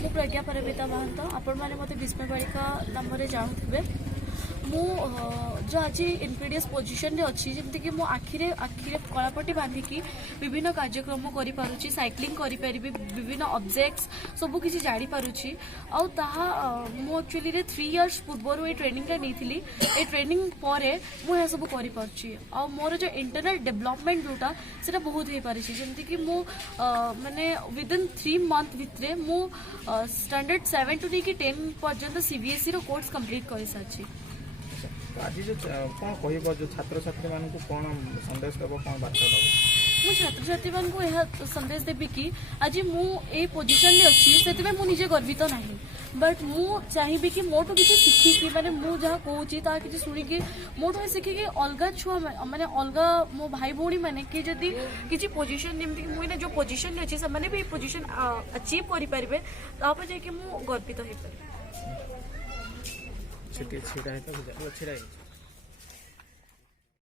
मु प्रज्ञा परमिता महंत आपण मैंने मत विस्मय बालिका नाम जानूे मु जो आज इनपीडियस पोजिशन रे अच्छी जमती कि मो आखिरे कलापट्टी बांधिकी विभिन्न कार्यक्रम करि साइक्लिंग करि विभिन्न ऑब्जेक्ट्स सब किसी जानी पारुछि आ ताहा मो एक्चुअली रे 3 इयर्स पूर्व ये ट्रेनिंग नहीं थी ए ट्रेनिंग परे मु यह सब करि पारुछि आ मोर जो इंटरनल डेवलपमेंट जोटा सेटा बहुत हे पारिछि जमती कि मु माने विदिन 3 मंथ भितरे मु स्टैंडर्ड 7 टू लेके 10 पर्यंत सीबीएसई रो कोर्स कंप्लीट कर साछि। आज जो कौन कह जो छात्र छात्री मान कौन संदेश देव कौन बार्ता देव मु छात्र छात्री मान को यह संदेश देवी कि आज मु ए पोजीशन रे अच्छी से मु निजे गर्वित नहीं बट मु चाहिए कि मोटू किसी शिखिकी माने मु जहाँ कहूँ ता किसी शुणिकी मोटू शिखिकी अलग छुआ माने अलग मो भाई भौणी मैंने कि जदि किसी पोजीशन जमती मुझे जो पोजीशन अच्छी से भी पोजीशन अचीव करें तापर जाकि मु गर्वित हो पारे। छिड़ा है